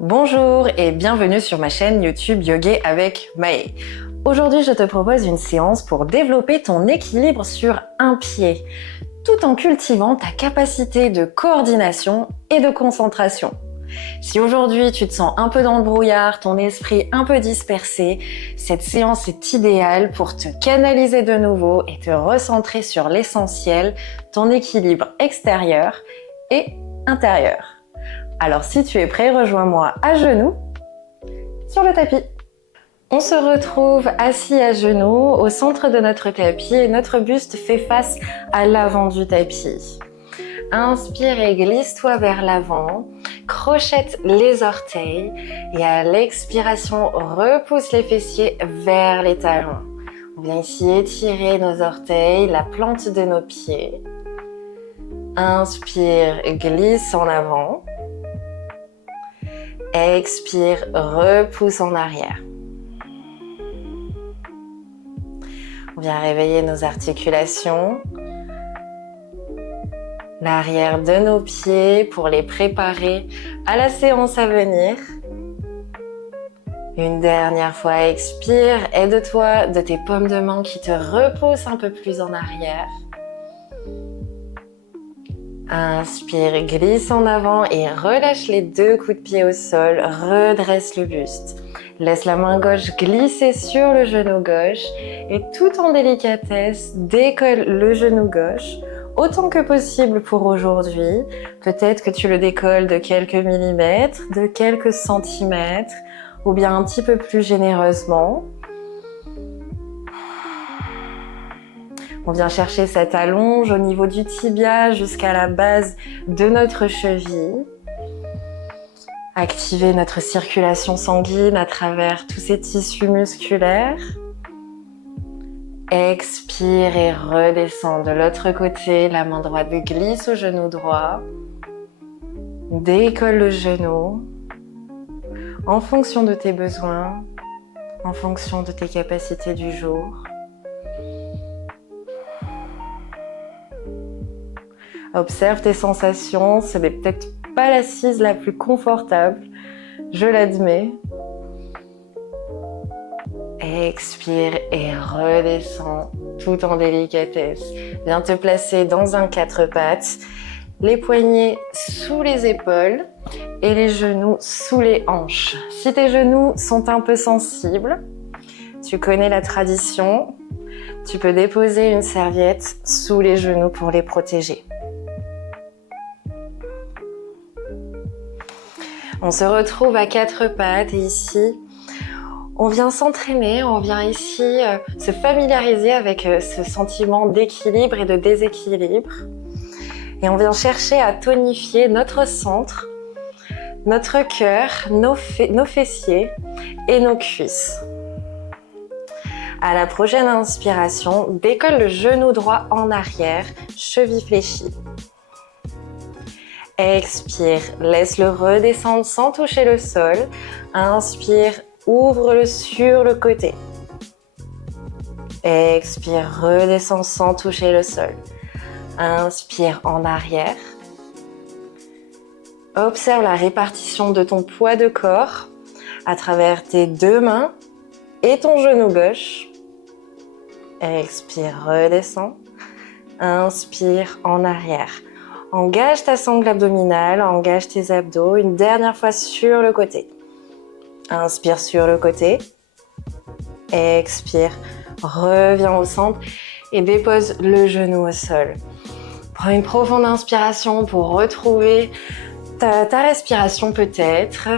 Bonjour et bienvenue sur ma chaîne YouTube Yoga avec Maë. Aujourd'hui, je te propose une séance pour développer ton équilibre sur un pied, tout en cultivant ta capacité de coordination et de concentration. Si aujourd'hui tu te sens un peu dans le brouillard, ton esprit un peu dispersé, cette séance est idéale pour te canaliser de nouveau et te recentrer sur l'essentiel, ton équilibre extérieur et intérieur. Alors si tu es prêt, rejoins-moi à genoux sur le tapis. On se retrouve assis à genoux au centre de notre tapis et notre buste fait face à l'avant du tapis. Inspire et glisse-toi vers l'avant, crochette les orteils et à l'expiration, repousse les fessiers vers les talons. On vient ici étirer nos orteils, la plante de nos pieds. Inspire, glisse en avant. Expire, repousse en arrière. On vient réveiller nos articulations, l'arrière de nos pieds pour les préparer à la séance à venir. Une dernière fois, expire, aide-toi de tes paumes de main qui te repoussent un peu plus en arrière. Inspire, glisse en avant et relâche les deux coups de pied au sol, redresse le buste. Laisse la main gauche glisser sur le genou gauche et tout en délicatesse, décolle le genou gauche autant que possible pour aujourd'hui. Peut-être que tu le décolles de quelques millimètres, de quelques centimètres ou bien un petit peu plus généreusement. On vient chercher cette allonge au niveau du tibia jusqu'à la base de notre cheville. Activer notre circulation sanguine à travers tous ces tissus musculaires. Expire et redescends de l'autre côté. La main droite glisse au genou droit. Décolle le genou en fonction de tes besoins, en fonction de tes capacités du jour. Observe tes sensations, ce n'est peut-être pas l'assise la plus confortable, je l'admets. Expire et redescends tout en délicatesse. Viens te placer dans un quatre pattes, les poignets sous les épaules et les genoux sous les hanches. Si tes genoux sont un peu sensibles, tu connais la tradition, tu peux déposer une serviette sous les genoux pour les protéger. On se retrouve à quatre pattes et ici, on vient s'entraîner, on vient ici se familiariser avec ce sentiment d'équilibre et de déséquilibre. Et on vient chercher à tonifier notre centre, notre cœur, nos fessiers et nos cuisses. À la prochaine inspiration, décolle le genou droit en arrière, cheville fléchie. Expire, laisse-le redescendre sans toucher le sol. Inspire, ouvre-le sur le côté. Expire, redescends sans toucher le sol. Inspire en arrière. Observe la répartition de ton poids de corps à travers tes deux mains et ton genou gauche. Expire, redescends. Inspire en arrière. Engage ta sangle abdominale, engage tes abdos. Une dernière fois sur le côté. Inspire sur le côté. Expire. Reviens au centre et dépose le genou au sol. Prends une profonde inspiration pour retrouver ta respiration peut-être.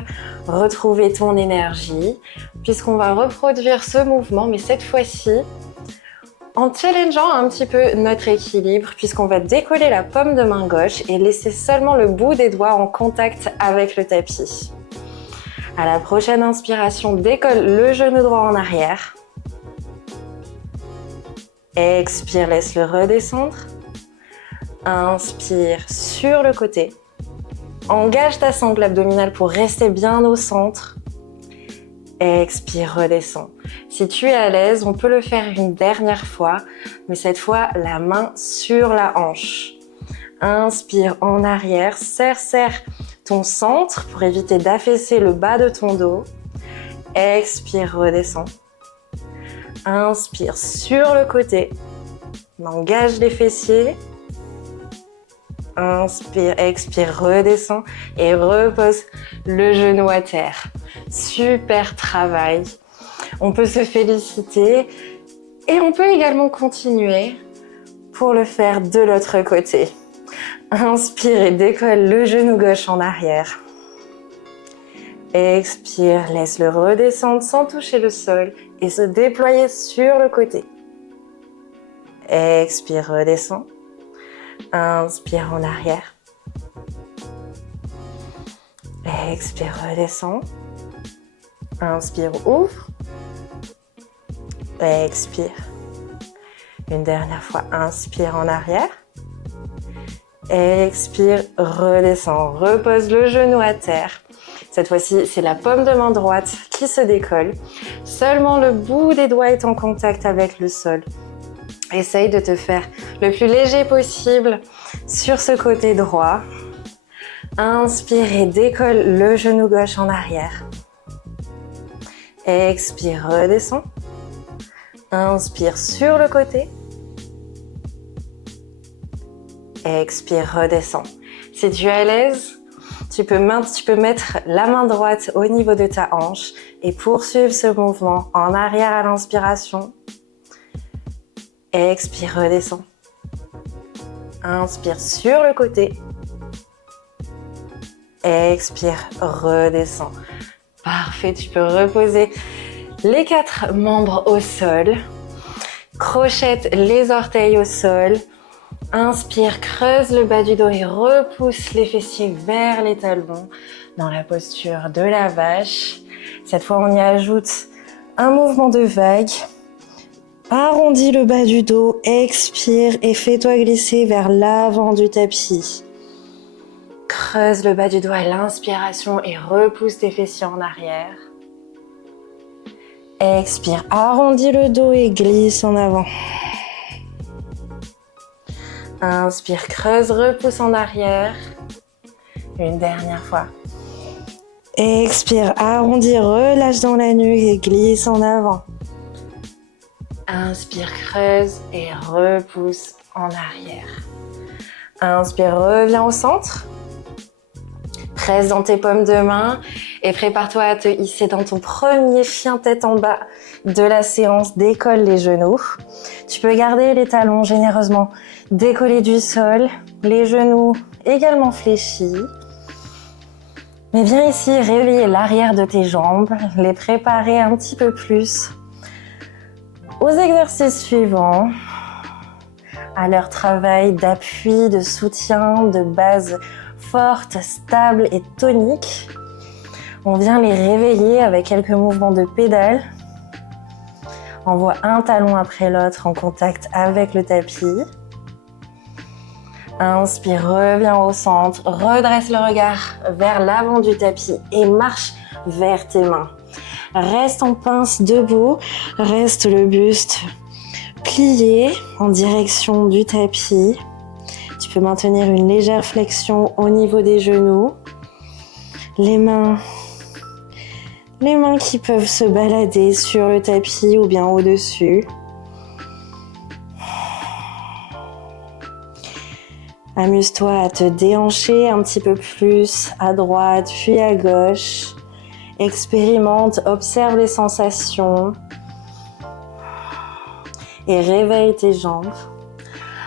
Retrouver ton énergie. Puisqu'on va reproduire ce mouvement, mais cette fois-ci, en challengeant un petit peu notre équilibre, puisqu'on va décoller la paume de main gauche et laisser seulement le bout des doigts en contact avec le tapis. À la prochaine inspiration, décolle le genou droit en arrière. Expire, laisse-le redescendre. Inspire sur le côté. Engage ta sangle abdominale pour rester bien au centre. Expire, redescends. Si tu es à l'aise, on peut le faire une dernière fois, mais cette fois, la main sur la hanche. Inspire en arrière, serre ton centre pour éviter d'affaisser le bas de ton dos. Expire, redescends. Inspire sur le côté. On engage les fessiers. Inspire, expire, redescends et repose le genou à terre. Super travail. On peut se féliciter et on peut également continuer pour le faire de l'autre côté. Inspire et décolle le genou gauche en arrière. Expire, laisse-le redescendre sans toucher le sol et se déployer sur le côté. Expire, redescends. Inspire en arrière. Expire, redescends. Inspire, ouvre. Expire. Une dernière fois, inspire en arrière. Expire, redescends. Repose le genou à terre. Cette fois-ci, c'est la paume de main droite qui se décolle. Seulement le bout des doigts est en contact avec le sol. Essaye de te faire le plus léger possible sur ce côté droit. Inspire et décolle le genou gauche en arrière. Expire, redescends. Inspire sur le côté. Expire, redescends. Si tu es à l'aise, tu peux mettre la main droite au niveau de ta hanche et poursuivre ce mouvement en arrière à l'inspiration. Expire, redescends. Inspire sur le côté. Expire, redescends. Parfait, tu peux reposer les 4 membres au sol. Crochette les orteils au sol. Inspire, creuse le bas du dos et repousse les fessiers vers les talons dans la posture de la vache. Cette fois, on y ajoute un mouvement de vague. Arrondis le bas du dos, expire et fais-toi glisser vers l'avant du tapis. Creuse le bas du dos à l'inspiration et repousse tes fessiers en arrière. Expire, arrondis le dos et glisse en avant. Inspire, creuse, repousse en arrière. Une dernière fois. Expire, arrondis, relâche dans la nuque et glisse en avant. Inspire, creuse et repousse en arrière. Inspire, reviens au centre. Presse dans tes paumes de main et prépare-toi à te hisser dans ton premier chien tête en bas de la séance. Décolle les genoux. Tu peux garder les talons généreusement décollés du sol, les genoux également fléchis. Mais viens ici réveiller l'arrière de tes jambes, les préparer un petit peu plus aux exercices suivants, à leur travail d'appui, de soutien, de base forte, stable et tonique. On vient les réveiller avec quelques mouvements de pédale. Envoie un talon après l'autre en contact avec le tapis. Inspire, reviens au centre, redresse le regard vers l'avant du tapis et marche vers tes mains. Reste en pince debout, reste le buste plié en direction du tapis. Tu peux maintenir une légère flexion au niveau des genoux. Les mains qui peuvent se balader sur le tapis ou bien au-dessus. Amuse-toi à te déhancher un petit peu plus à droite puis à gauche. Expérimente, observe les sensations et réveille tes jambes.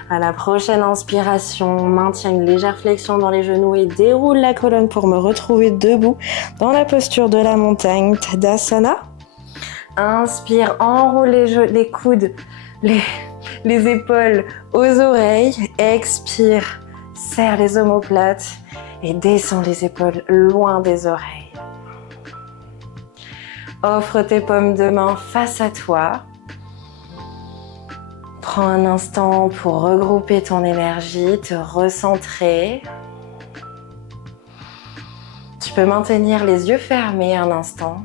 À la prochaine inspiration, maintiens une légère flexion dans les genoux et déroule la colonne pour me retrouver debout dans la posture de la montagne, Tadasana. Inspire, enroule les coudes, les épaules aux oreilles. Expire, serre les omoplates et descends les épaules loin des oreilles. Offre tes paumes de main face à toi. Prends un instant pour regrouper ton énergie, te recentrer. Tu peux maintenir les yeux fermés un instant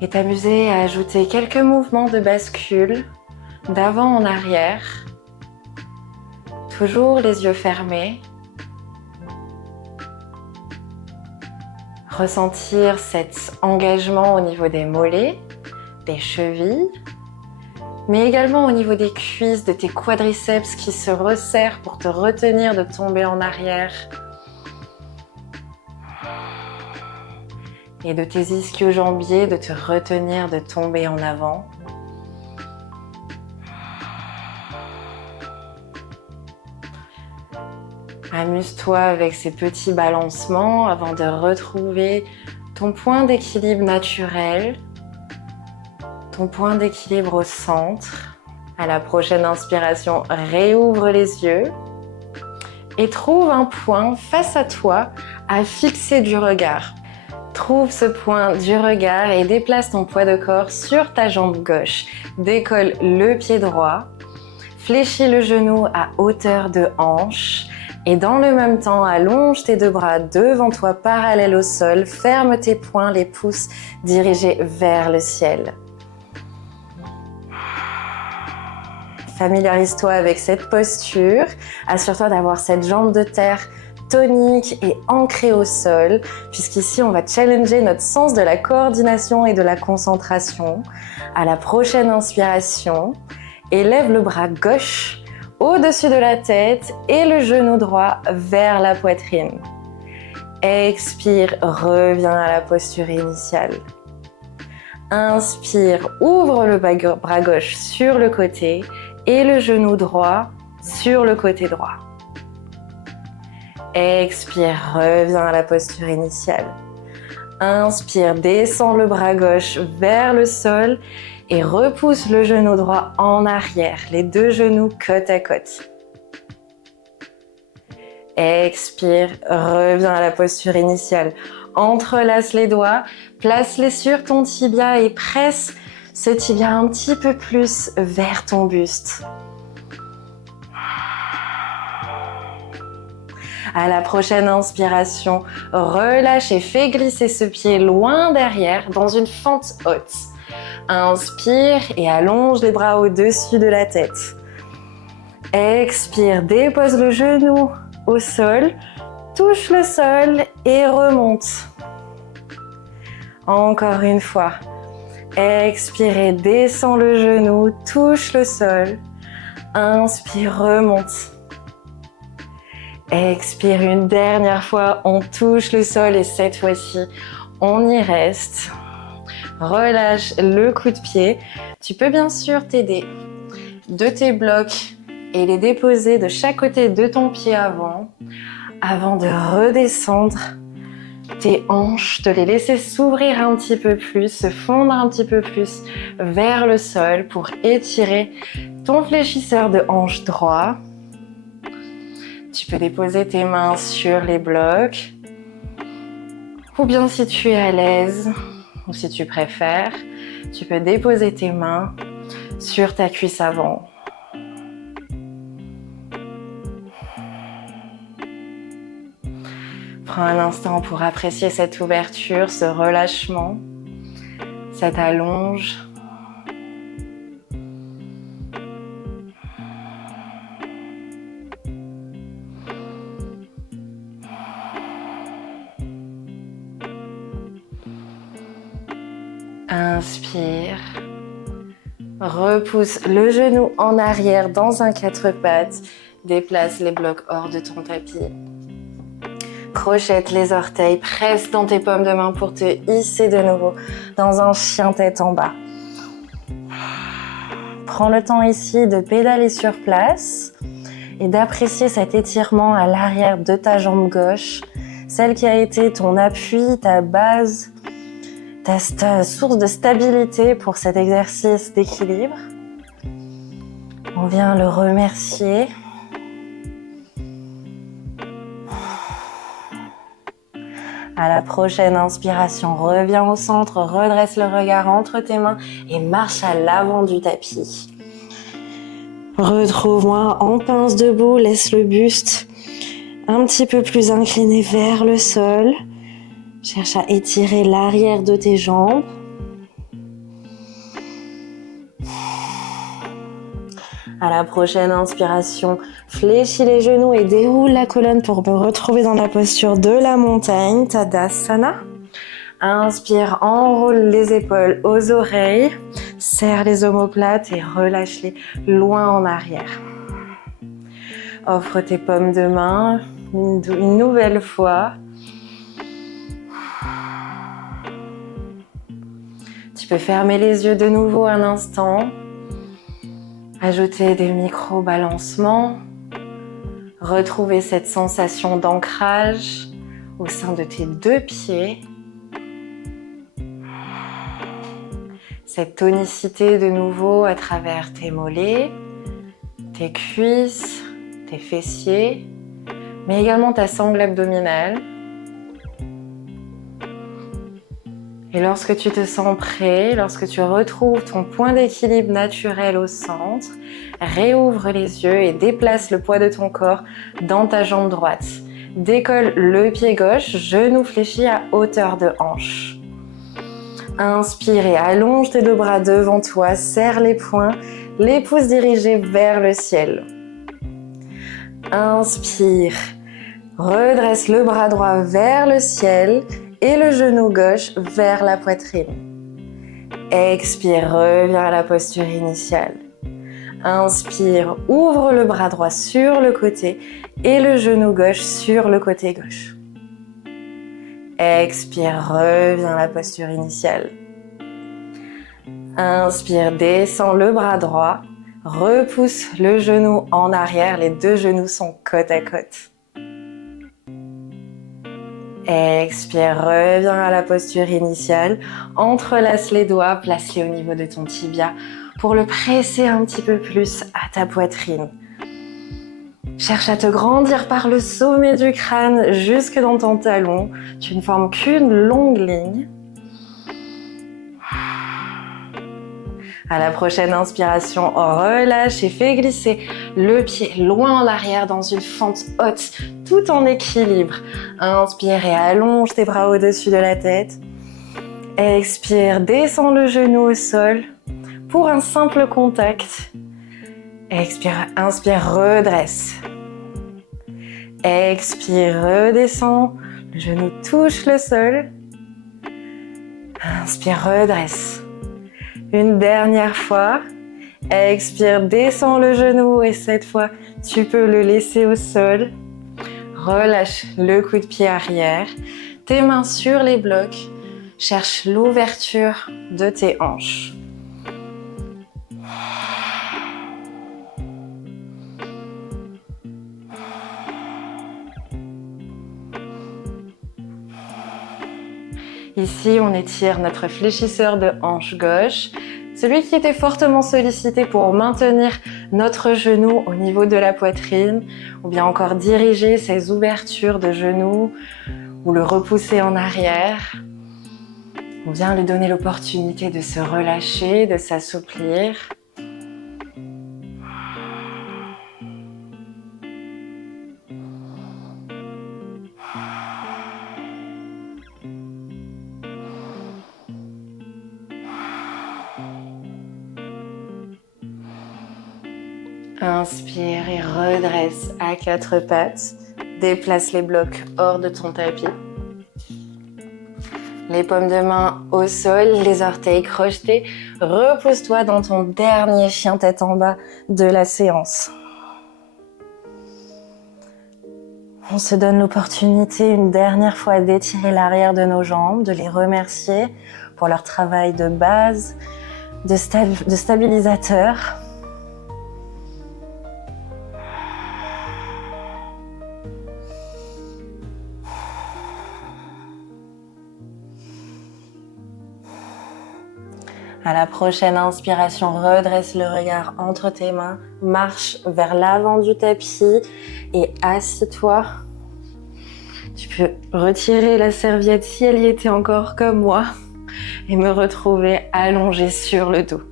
et t'amuser à ajouter quelques mouvements de bascule d'avant en arrière. Toujours les yeux fermés. Ressentir cet engagement au niveau des mollets, des chevilles, mais également au niveau des cuisses, de tes quadriceps qui se resserrent pour te retenir de tomber en arrière. Et de tes ischio-jambiers, de te retenir de tomber en avant. Amuse-toi avec ces petits balancements avant de retrouver ton point d'équilibre naturel, ton point d'équilibre au centre. À la prochaine inspiration, réouvre les yeux et trouve un point face à toi à fixer du regard. Trouve ce point du regard et déplace ton poids de corps sur ta jambe gauche. Décolle le pied droit, fléchis le genou à hauteur de hanche et dans le même temps, allonge tes deux bras devant toi parallèles au sol. Ferme tes poings, les pouces dirigés vers le ciel. Familiarise-toi avec cette posture. Assure-toi d'avoir cette jambe de terre tonique et ancrée au sol, puisqu'ici on va challenger notre sens de la coordination et de la concentration. À la prochaine inspiration, élève le bras gauche au-dessus de la tête et le genou droit vers la poitrine. Expire, reviens à la posture initiale. Inspire, ouvre le bras gauche sur le côté et le genou droit sur le côté droit. Expire, reviens à la posture initiale. Inspire, descends le bras gauche vers le sol et repousse le genou droit en arrière, les deux genoux côte à côte. Expire, reviens à la posture initiale. Entrelace les doigts, place-les sur ton tibia et presse ce tibia un petit peu plus vers ton buste. À la prochaine inspiration, relâche et fais glisser ce pied loin derrière dans une fente haute. Inspire et allonge les bras au-dessus de la tête. Expire, dépose le genou au sol, touche le sol et remonte. Encore une fois. Expire, descends le genou, touche le sol. Inspire, remonte. Expire une dernière fois, on touche le sol et cette fois-ci, on y reste. Relâche le coup de pied. Tu peux bien sûr t'aider de tes blocs et les déposer de chaque côté de ton pied avant de redescendre tes hanches, de les laisser s'ouvrir un petit peu plus, se fondre un petit peu plus vers le sol pour étirer ton fléchisseur de hanche droit. Tu peux déposer tes mains sur les blocs ou bien si tu es à l'aise ou si tu préfères, tu peux déposer tes mains sur ta cuisse avant. Prends un instant pour apprécier cette ouverture, ce relâchement, cette allonge. Inspire, repousse le genou en arrière dans un quatre pattes, déplace les blocs hors de ton tapis. Crochette les orteils, presse dans tes paumes de main pour te hisser de nouveau dans un chien tête en bas. Prends le temps ici de pédaler sur place et d'apprécier cet étirement à l'arrière de ta jambe gauche, celle qui a été ton appui, ta base, ta source de stabilité pour cet exercice d'équilibre. On vient le remercier. À la prochaine inspiration, reviens au centre, redresse le regard entre tes mains et marche à l'avant du tapis. Retrouve-moi en pince debout, laisse le buste un petit peu plus incliné vers le sol. Cherche à étirer l'arrière de tes jambes. À la prochaine inspiration, fléchis les genoux et déroule la colonne pour me retrouver dans la posture de la montagne, Tadasana. Inspire, enroule les épaules aux oreilles, serre les omoplates et relâche-les loin en arrière. Offre tes paumes de main une nouvelle fois. Tu peux fermer les yeux de nouveau un instant, ajouter des micro-balancements, retrouver cette sensation d'ancrage au sein de tes deux pieds, cette tonicité de nouveau à travers tes mollets, tes cuisses, tes fessiers, mais également ta sangle abdominale. Et lorsque tu te sens prêt, lorsque tu retrouves ton point d'équilibre naturel au centre, réouvre les yeux et déplace le poids de ton corps dans ta jambe droite. Décolle le pied gauche, genou fléchi à hauteur de hanche. Inspire et allonge tes deux bras devant toi, serre les poings, les pouces dirigés vers le ciel. Inspire, redresse le bras droit vers le ciel et le genou gauche vers la poitrine. Expire, reviens à la posture initiale. Inspire, ouvre le bras droit sur le côté et le genou gauche sur le côté gauche. Expire, reviens à la posture initiale. Inspire, descends le bras droit, repousse le genou en arrière, les deux genoux sont côte à côte. Expire, reviens à la posture initiale, entrelace les doigts, place-les au niveau de ton tibia pour le presser un petit peu plus à ta poitrine. Cherche à te grandir par le sommet du crâne jusque dans ton talon. Tu ne formes qu'une longue ligne. À la prochaine inspiration, relâche et fais glisser le pied loin en arrière dans une fente haute, tout en équilibre. Inspire et allonge tes bras au-dessus de la tête. Expire, descends le genou au sol pour un simple contact. Expire, inspire, redresse. Expire, redescends, le genou touche le sol. Inspire, redresse. Une dernière fois, expire, descends le genou et cette fois, tu peux le laisser au sol. Relâche le coup de pied arrière, tes mains sur les blocs, cherche l'ouverture de tes hanches. Ici, on étire notre fléchisseur de hanche gauche, celui qui était fortement sollicité pour maintenir notre genou au niveau de la poitrine, ou bien encore diriger ces ouvertures de genoux, ou le repousser en arrière. On vient lui donner l'opportunité de se relâcher, de s'assouplir. Inspire et redresse à quatre pattes. Déplace les blocs hors de ton tapis. Les paumes de main au sol, les orteils crochetés. Repose-toi dans ton dernier chien tête en bas de la séance. On se donne l'opportunité une dernière fois d'étirer l'arrière de nos jambes, de les remercier pour leur travail de base, de stabilisateur. À la prochaine inspiration, redresse le regard entre tes mains, marche vers l'avant du tapis et assis-toi. Tu peux retirer la serviette si elle y était encore comme moi et me retrouver allongée sur le dos.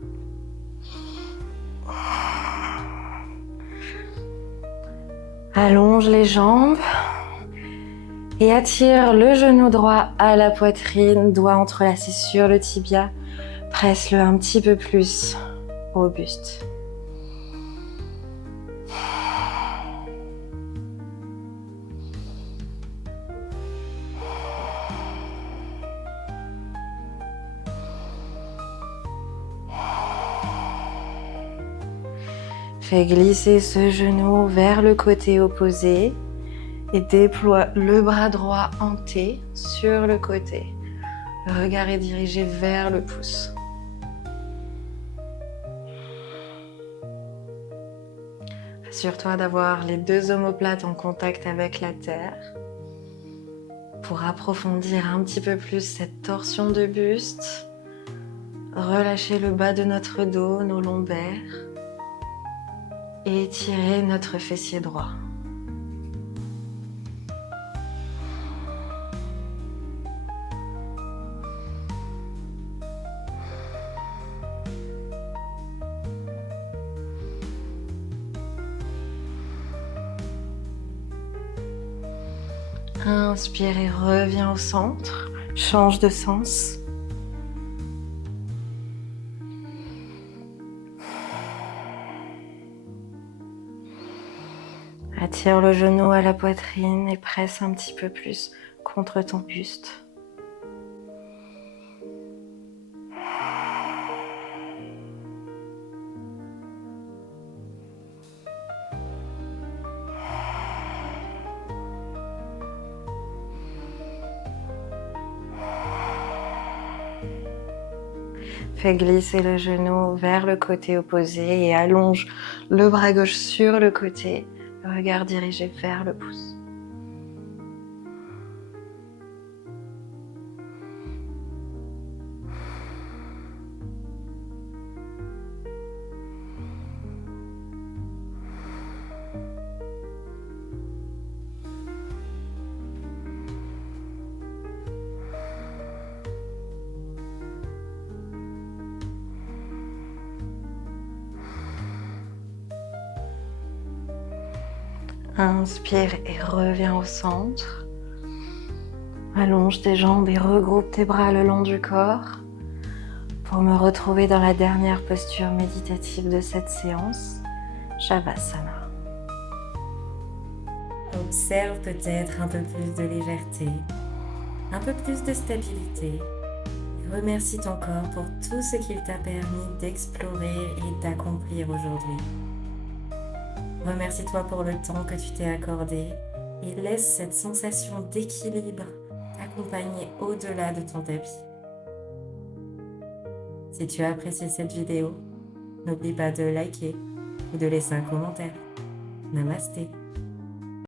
Allonge les jambes et attire le genou droit à la poitrine, doigt entrelacé sur le tibia. Presse-le un petit peu plus au buste. Fais glisser ce genou vers le côté opposé et déploie le bras droit en T sur le côté. Le regard est dirigé vers le pouce. Assure-toi d'avoir les deux omoplates en contact avec la terre pour approfondir un petit peu plus cette torsion de buste. Relâcher le bas de notre dos, nos lombaires et étirer notre fessier droit. Inspire et reviens au centre. Change de sens. Attire le genou à la poitrine et presse un petit peu plus contre ton buste. Fais glisser le genou vers le côté opposé et allonge le bras gauche sur le côté, le regard dirigé vers le pouce. Inspire et reviens au centre. Allonge tes jambes et regroupe tes bras le long du corps pour me retrouver dans la dernière posture méditative de cette séance, Shavasana. Observe peut-être un peu plus de légèreté, un peu plus de stabilité. Remercie ton corps pour tout ce qu'il t'a permis d'explorer et d'accomplir aujourd'hui. Remercie-toi pour le temps que tu t'es accordé et laisse cette sensation d'équilibre t'accompagner au-delà de ton tapis. Si tu as apprécié cette vidéo, n'oublie pas de liker ou de laisser un commentaire. Namasté.